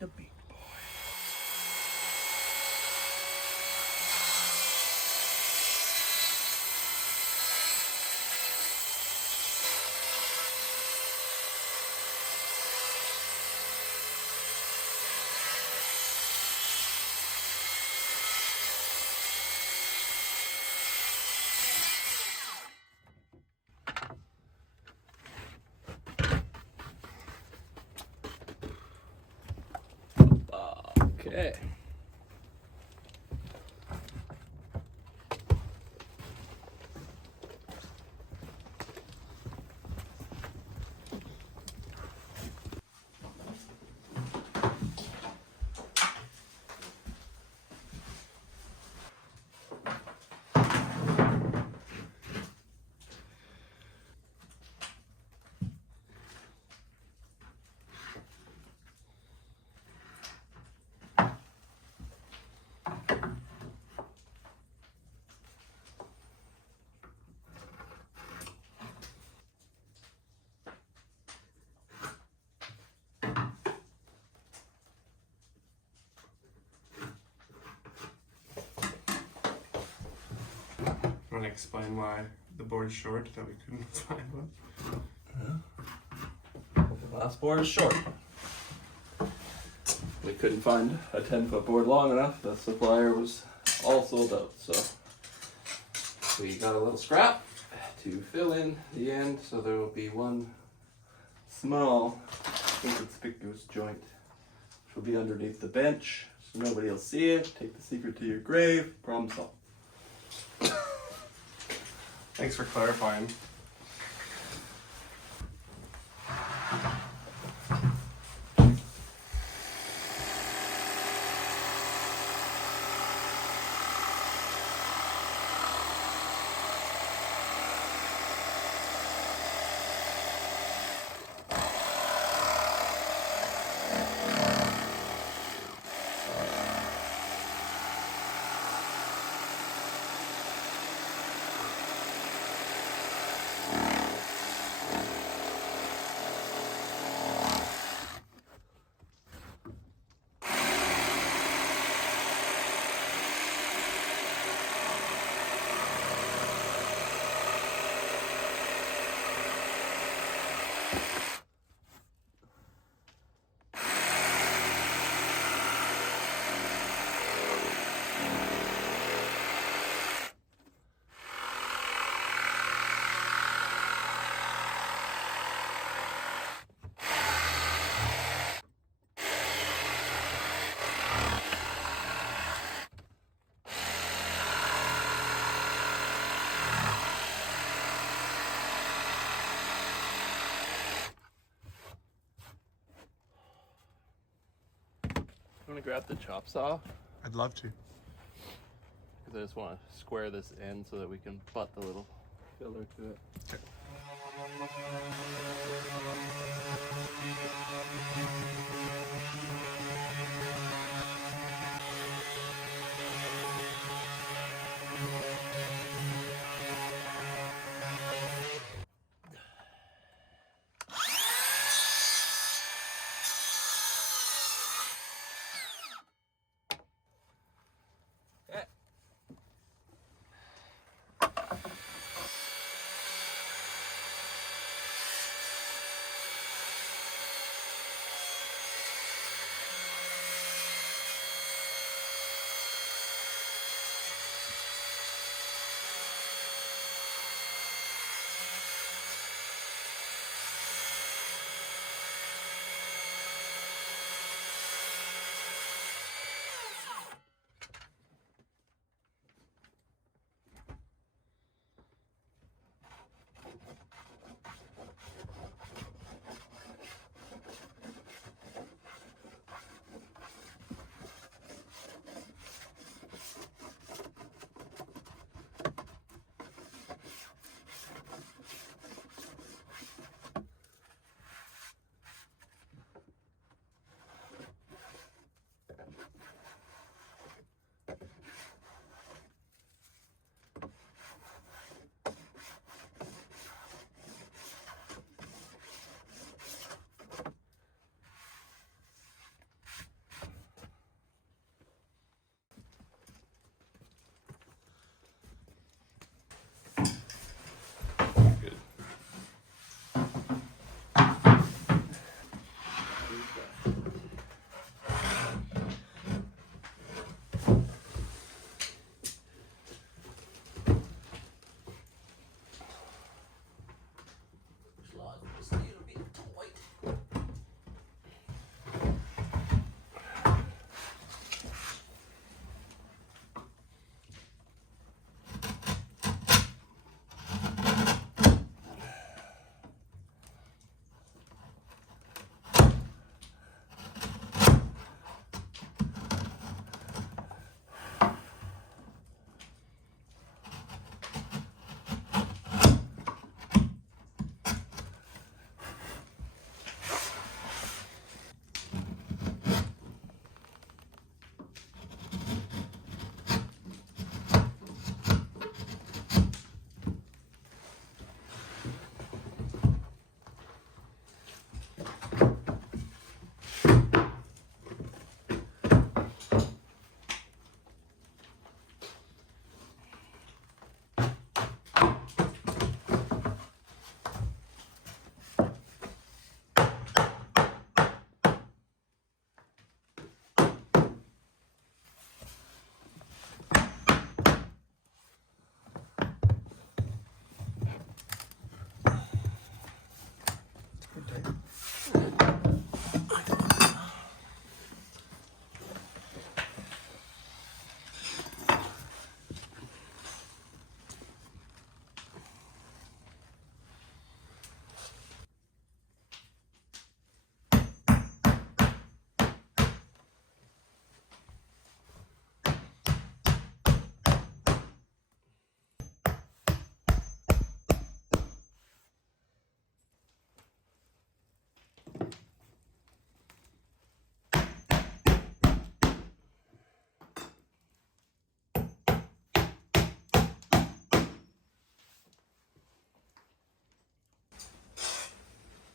The beat boy. Okay. Want to explain why the board's short, that we couldn't find one? The last board is short. We couldn't find a 10-foot board long enough. The supplier was all sold out, so we got a little scrap to fill in the end, so there will be one small inconspicuous joint which will be underneath the bench, so nobody will see it. Take the secret to your grave. Problem solved. Thanks for clarifying. I'm gonna grab the chop saw I'd love to. because I just want to square this end so that we can butt the little filler to it. Okay. Good.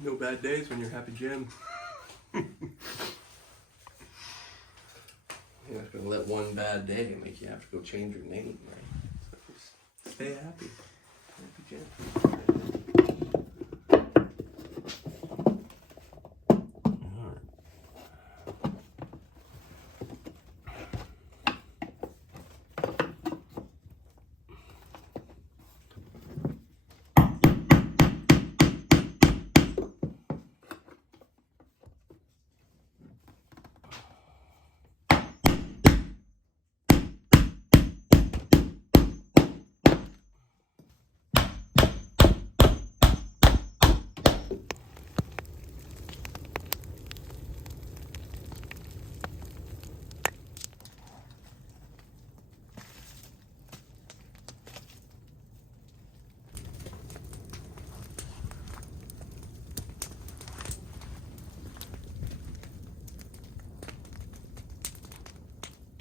No bad days when you're happy Jim. You're not gonna let one bad day make you have to go change your name, right? So just stay happy. Happy Jim.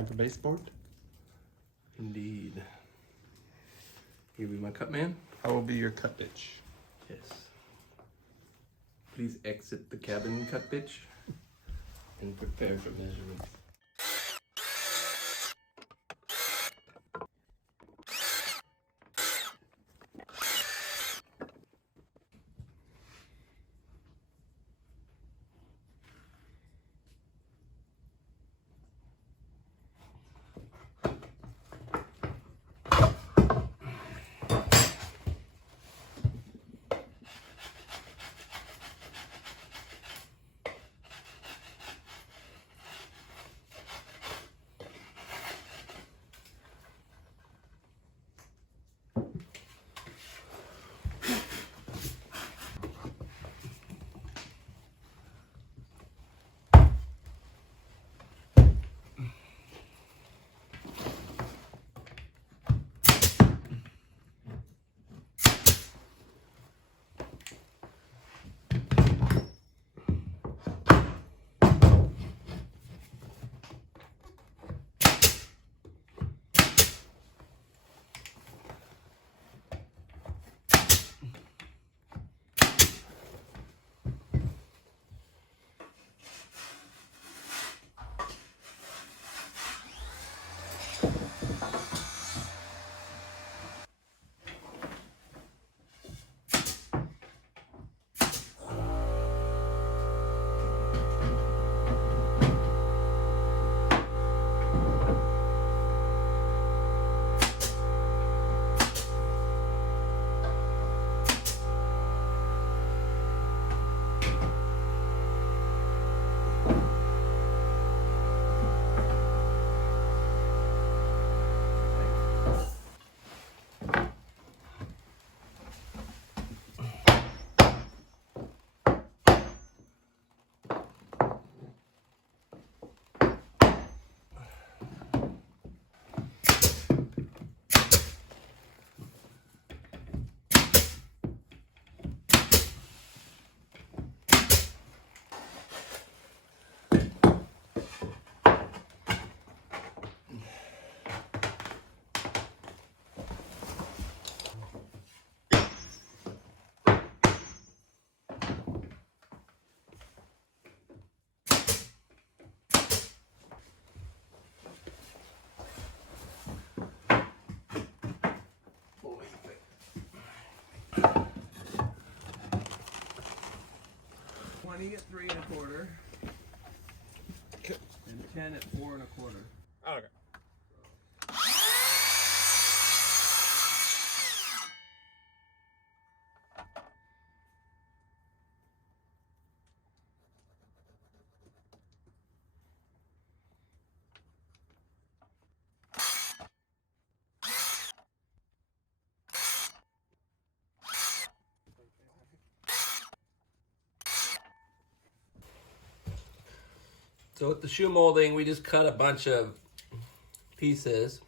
Time for baseboard. Indeed. Here be my cut man. I will be your cut bitch. Yes. Please exit the cabin, cut bitch, and prepare for measurements. At 3 1/4, and 10 at 4 1/4. Okay. So with the shoe molding, we just cut a bunch of pieces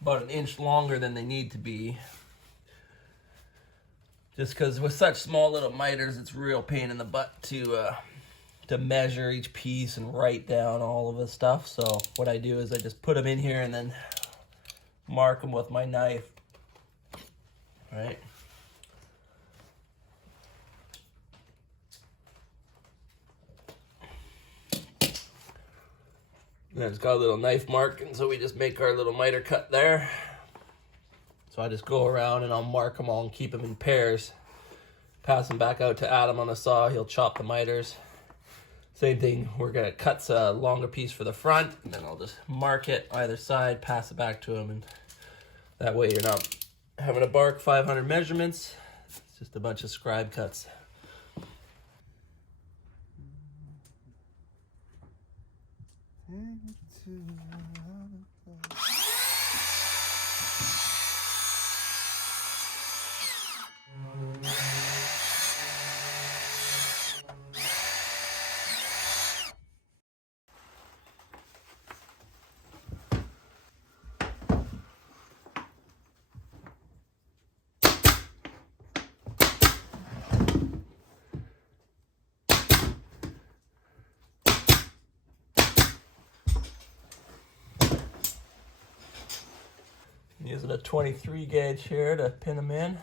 about 1 inch longer than they need to be. Just because with such small little miters, it's a real pain in the butt to measure each piece and write down all of the stuff. So what I do is I just put them in here and then mark them with my knife. Right. And it's got a little knife mark, and so we just make our little miter cut there. So I just go around and I'll mark them all and keep them in pairs. Pass them back out to Adam on the saw. He'll chop the miters. Same thing, we're gonna cut a longer piece for the front, and then I'll just mark it either side, pass it back to him, and that way you're not having to bark 500 measurements. It's just a bunch of scribe cuts. Using a 23 gauge here to pin them in.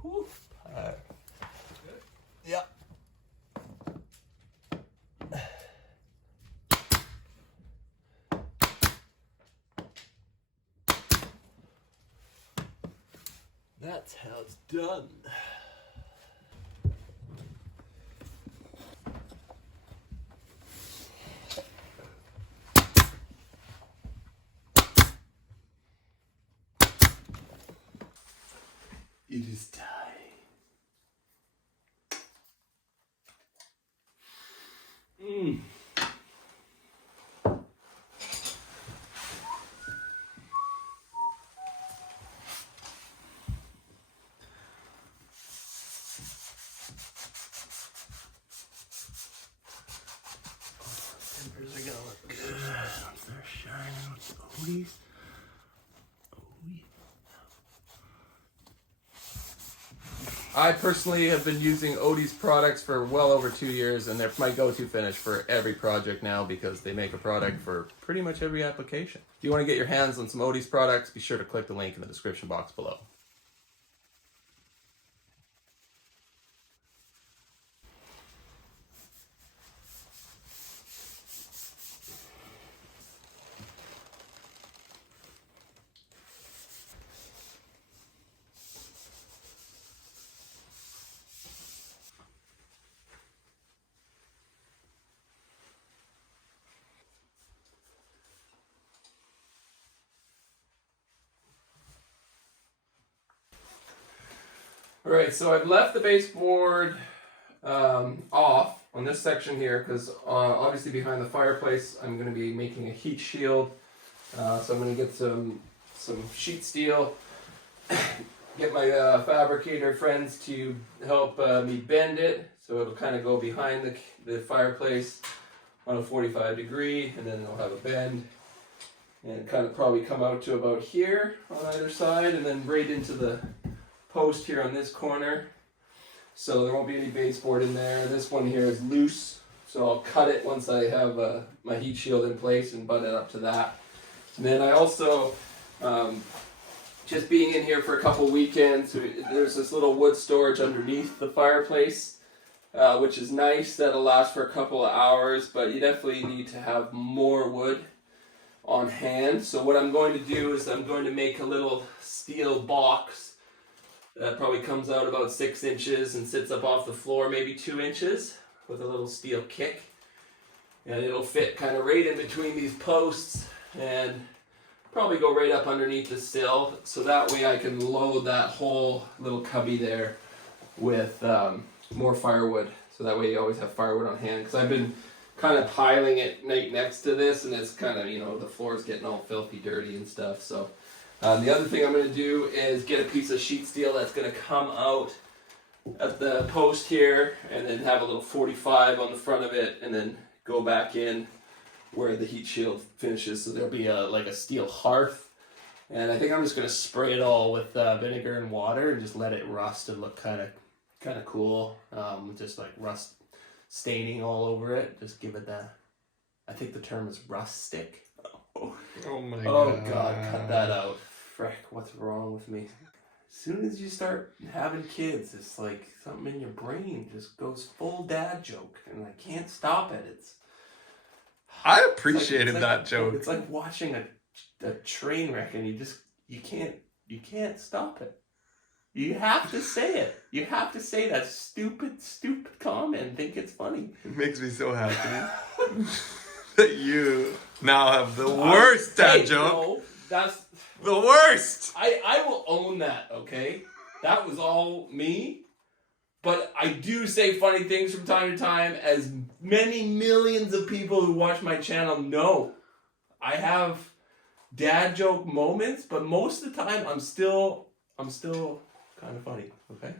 Whew. Yep. That's how it's done. It is time. Timbers are gonna look good. They're shining with the Odie's. I personally have been using Odie's products for well over 2 years, and they're my go-to finish for every project now because they make a product for pretty much every application. If you want to get your hands on some Odie's products, be sure to click the link in the description box below. Alright, so I've left the baseboard off on this section here because obviously behind the fireplace I'm going to be making a heat shield. So I'm going to get some sheet steel, get my fabricator friends to help me bend it so it'll kind of go behind the fireplace on a 45 degree, and then it'll have a bend and kind of probably come out to about here on either side and then right into the post here on this corner, so there won't be any baseboard in there. This one here is loose, so I'll cut it once I have my heat shield in place and butt it up to that. And then I also, just being in here for a couple weekends, there's this little wood storage underneath the fireplace, which is nice. That'll last for a couple of hours, but you definitely need to have more wood on hand. So what I'm going to do is I'm going to make a little steel box that probably comes out about 6 inches and sits up off the floor maybe 2 inches with a little steel kick. And it'll fit kind of right in between these posts and probably go right up underneath the sill. So that way I can load that whole little cubby there with more firewood. So that way you always have firewood on hand. Because I've been kind of piling it right next to this, and it's kind of, you know, the floor's getting all filthy dirty and stuff. So the other thing I'm going to do is get a piece of sheet steel that's going to come out at the post here and then have a little 45 on the front of it and then go back in where the heat shield finishes. So there'll be like a steel hearth, and I think I'm just going to spray it all with vinegar and water and just let it rust and look kind of cool, just like rust staining all over it. Just give it that, I think the term is rustic. Oh my god. Oh god, cut that out. Frick, what's wrong with me? As soon as you start having kids, it's like something in your brain just goes full dad joke, and I can't stop it. I appreciated that joke. It's like watching a train wreck, and you can't stop it. You have to say it. You have to say that stupid comment and think it's funny. It makes me so happy that you now have the worst dad joke. No, that's the worst. I will own that, okay? That was all me. But I do say funny things from time to time, as many millions of people who watch my channel know. I have dad joke moments, but most of the time I'm still kind of funny, okay?